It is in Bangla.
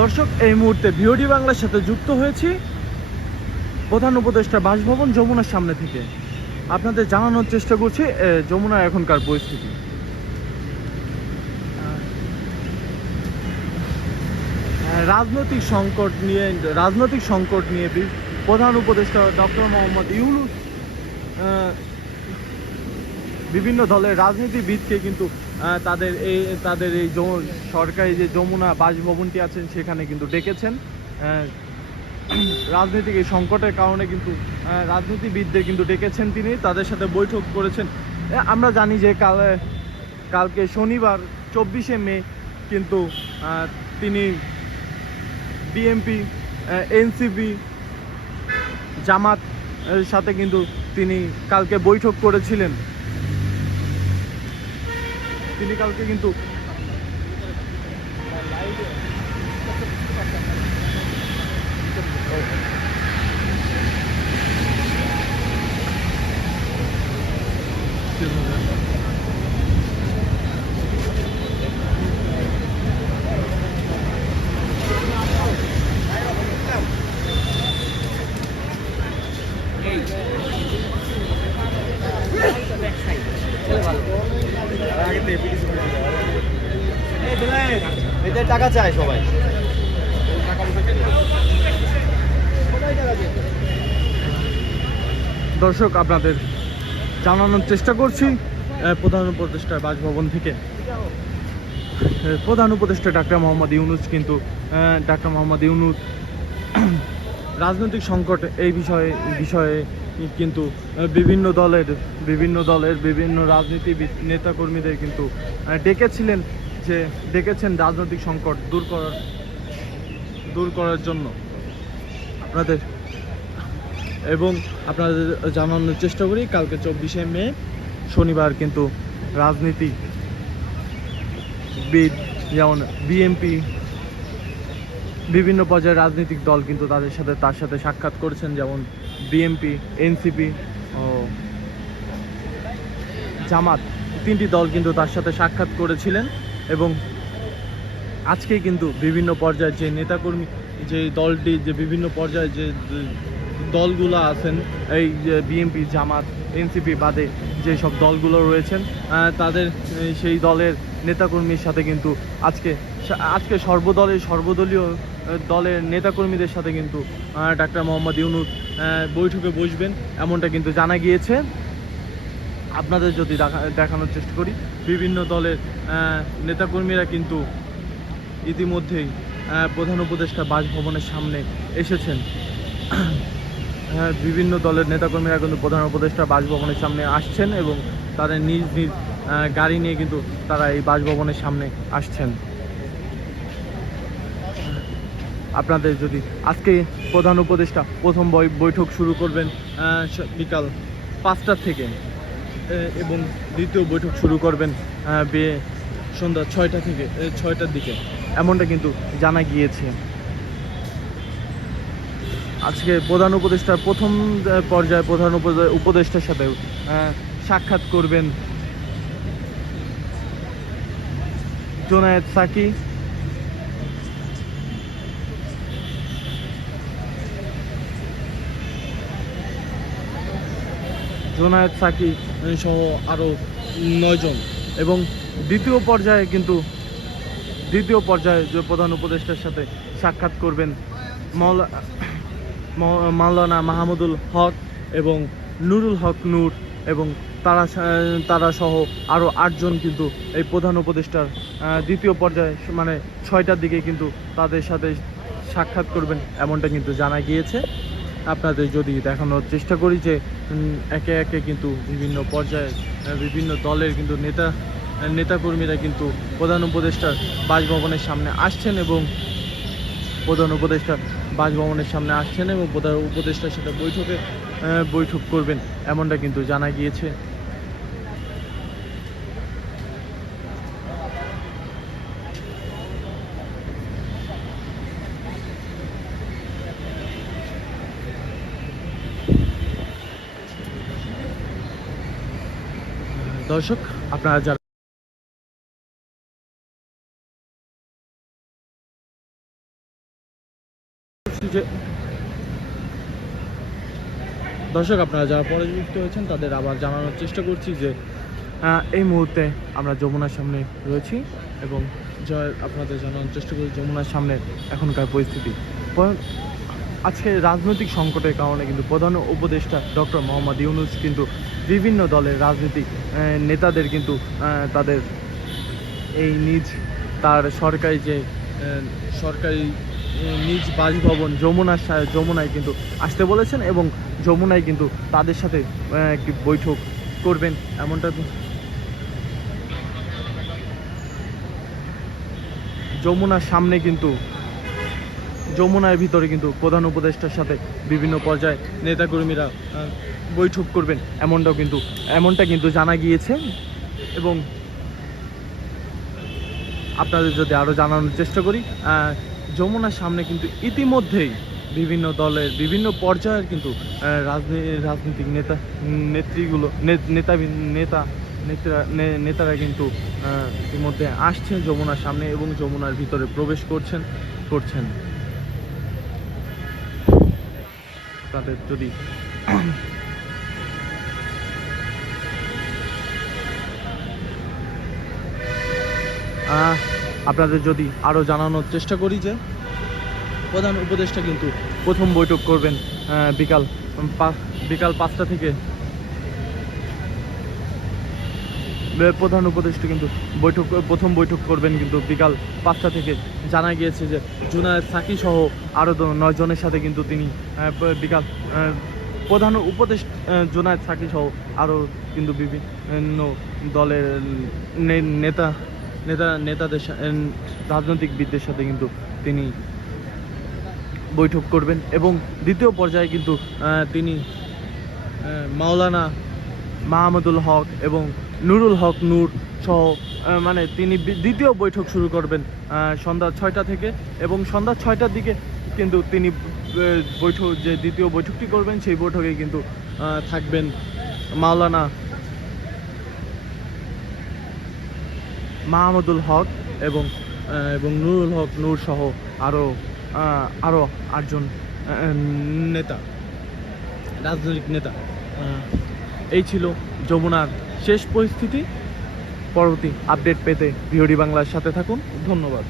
দর্শক, এই মুহূর্তে ভিওডি বাংলার সাথে যুক্ত হয়েছি প্রধান উপদেষ্টা বাসভবন যমুনার সামনে থেকে। আপনাদের জানানোর চেষ্টা করছি যমুনার এখনকার পরিস্থিতি। রাজনৈতিক সংকট নিয়ে, রাজনৈতিক সংকট নিয়ে প্রধান উপদেষ্টা ডক্টর মোহাম্মদ ইউনুস বিভিন্ন দলের রাজনীতিবিদকে কিন্তু তাদের এই তাদের এই সরকারি যে যমুনা বাসভবনটি আছেন, সেখানে কিন্তু ডেকেছেন। রাজনৈতিক এই সংকটের কারণে কিন্তু রাজনীতিবিদদের কিন্তু ডেকেছেন তিনি। তাদের সাথে বৈঠক করেছেন। আমরা জানি যে কাল, কালকে শনিবার, চব্বিশে মে কিন্তু তিনি বিএমপি এনসিপি জামাত সাথে কিন্তু তিনি কালকে বৈঠক করেছিলেন। তিনি কালকে কিন্তু এদের টাকা সবাই। দর্শক, আপনাদের জানানোর চেষ্টা করছি প্রধান উপদেষ্টা বাসভবন থেকে। প্রধান উপদেষ্টা ডাক্তার মোহাম্মদ ইউনুস কিন্তু ডাক্তার মোহাম্মদ ইউনুস রাজনৈতিক সংকট এই বিষয়ে বিষয়ে কিন্তু বিভিন্ন দলের বিভিন্ন দলের বিভিন্ন রাজনীতিবিদ, নেতাকর্মীদের কিন্তু ডেকেছিলেন যে, ডেকেছেন রাজনৈতিক সংকট দূর করার দূর করার জন্য। আপনাদের, এবং আপনাদের জানানোর চেষ্টা করি, কালকে চব্বিশে মে, শনিবার কিন্তু রাজনীতি বিদ যেমন বিএমপি বিভিন্ন পর্যায়ের রাজনৈতিক দল কিন্তু তাদের সাথে, তার সাথে সাক্ষাৎ করেছেন, যেমন বিএমপি এনসিপি ও জামাত। তিনটি দল কিন্তু তার সাথে সাক্ষাৎ করেছিলেন এবং আজকে কিন্তু বিভিন্ন পর্যায়ের যে নেতাকর্মী, যে দলটি, যে বিভিন্ন পর্যায়ে যে দলগুলো আছেন, এই যে বিএনপি জামাত এনসিপি বাদে যে সব দলগুলো রয়েছেন তাদের, সেই দলের নেতাকর্মীর সাথে কিন্তু আজকে আজকে সর্বদলের সর্বদলীয় দলের নেতাকর্মীদের সাথে কিন্তু ডাক্তার মোহাম্মদ ইউনুস বৈঠকে বসবেন, এমনটা কিন্তু জানা গিয়েছে। আপনাদের যদি দেখা- দেখানোর চেষ্টা করি, বিভিন্ন দলের নেতাকর্মীরা কিন্তু ইতিমধ্যেই প্রধান উপদেষ্টা বাসভবনের সামনে এসেছেন। বিভিন্ন দলের নেতাকর্মীরা কিন্তু প্রধান উপদেষ্টা বাসভবনের সামনে আসছেন এবং তাদের নিজ নিজ গাড়ি নিয়ে কিন্তু তারা এই বাসভবনের সামনে আসছেন। আপনাদের যদি আজকে প্রধান উপদেষ্টা প্রথম বৈঠক শুরু করবেন বিকাল পাঁচটার থেকে এবং দ্বিতীয় বৈঠক শুরু করবেন আহ, বে- সন্ধ্যা ছয়টা থেকে ছয়টার দিকে। এমনটা কিন্তু জানা গিয়েছে। আজকে প্রধান উপদেষ্টার প্রথম পর্যায়ে প্রধান উপদে- উপদেষ্টার সাথে সাক্ষাৎ করবেন জোনায়েদ সাকি। জোনায়েদ সাকি সহ আরও নয়জন। এবং দ্বিতীয় পর্যায়ে কিন্তু দ্বিতীয় পর্যায়ে যে প্রধান উপদেষ্টার সাথে সাক্ষাৎ করবেন মৌলা মাওলানা মাহমুদুল হক এবং নুরুল হক নূর এবং তারা তারা সহ আরও আটজন কিন্তু এই প্রধান উপদেষ্টার দ্বিতীয় পর্যায়ে মানে ছয়টার দিকে কিন্তু তাদের সাথে সাক্ষাৎ করবেন এমনটা কিন্তু জানা গিয়েছে। আপনাদের যদি দেখানোর চেষ্টা করি যে একে একে কিন্তু বিভিন্ন পর্যায়ে বিভিন্ন দলের কিন্তু নেতা, নেতাকর্মীরা কিন্তু প্রধান উপদেষ্টার বাসভবনের সামনে আসছেন এবং প্রধান উপদেষ্টা বাসভবনের সামনে আসছেন এবং প্রধান উপদেষ্টার সাথে বৈঠকে বৈঠক করবেন, এমনটা কিন্তু জানা গিয়েছে। দর্শক, আপনারা যারা যে দর্শক, আপনারা যারা পরে যুক্ত হয়েছেন, তাদের আবার জানানোর চেষ্টা করছি যে এই মুহূর্তে আমরা যমুনার সামনে রয়েছি এবং জয় আপনাদের জানানোর চেষ্টা করি যমুনার সামনে এখনকার পরিস্থিতি। আজকে রাজনৈতিক সংকটের কারণে কিন্তু প্রধান উপদেষ্টা ডক্টর মোহাম্মদ ইউনুস কিন্তু বিভিন্ন দলের রাজনৈতিক নেতাদের কিন্তু তাদের এই নিজ, তার সরকারি যে সরকারি নিজ বাসভবন যমুনার যমুনায় কিন্তু আসতে বলেছেন এবং যমুনায় কিন্তু তাদের সাথে একটি বৈঠক করবেন এমনটা যমুনার সামনে কিন্তু যমুনার ভিতরে কিন্তু প্রধান উপদেষ্টার সাথে বিভিন্ন পর্যায়ে নেতাকর্মীরা বৈঠক করবেন। এমনটাও কিন্তু, এমনটা কিন্তু জানা গিয়েছে। এবং আপনাদের যদি আরও জানানোর চেষ্টা করি যমুনার সামনে কিন্তু ইতিমধ্যেই বিভিন্ন দলের বিভিন্ন পর্যায়ের কিন্তু রাজনৈতিক নেতা, নেত্রীগুলো নেতা নেতা নেতারা নেতারা কিন্তু ইতিমধ্যে আসছেন যমুনার সামনে এবং যমুনার ভিতরে প্রবেশ করছেন করছেন। তাদের যদি আপনাদের যদি আরও জানানোর চেষ্টা করি যে প্রধান উপদেষ্টা কিন্তু প্রথম বৈঠক করবেন বিকাল বিকাল পাঁচটা থেকে প্রধান উপদেষ্টা কিন্তু বৈঠক প্রথম বৈঠক করবেন কিন্তু বিকাল পাঁচটা থেকে। জানা গিয়েছে যে জুনায়দ সাকি সহ আরও নয় জনের সাথে কিন্তু তিনি বিকাল প্রধান উপদেশ জোনায়দ সাকি সহ আরও কিন্তু বিভিন্ন দলের নেতা নেতা নেতাদের উম, রাজনৈতিকবিদদের সাথে কিন্তু তিনি বৈঠক করবেন এবং দ্বিতীয় পর্যায়ে কিন্তু তিনি মাওলানা মাহমুদুল হক এবং নুরুল হক নূর সহ মানে তিনি দ্বিতীয় বৈঠক শুরু করবেন সন্ধ্যা ছয়টা থেকে এবং সন্ধ্যা ছয়টার দিকে কিন্তু তিনি বৈঠক, যে দ্বিতীয় বৈঠকটি করবেন সেই বৈঠকে কিন্তু থাকবেন মাওলানা মাহমুদুল হক এবং এবং নুরুল হক নূর সহ আরও আরও আটজন নেতা, রাজনৈতিক নেতা। এই ছিল যমুনার শেষ পরিস্থিতি পরবর্তী আপডেট পেতে ভিওডি বাংলার সাথে থাকুন। ধন্যবাদ।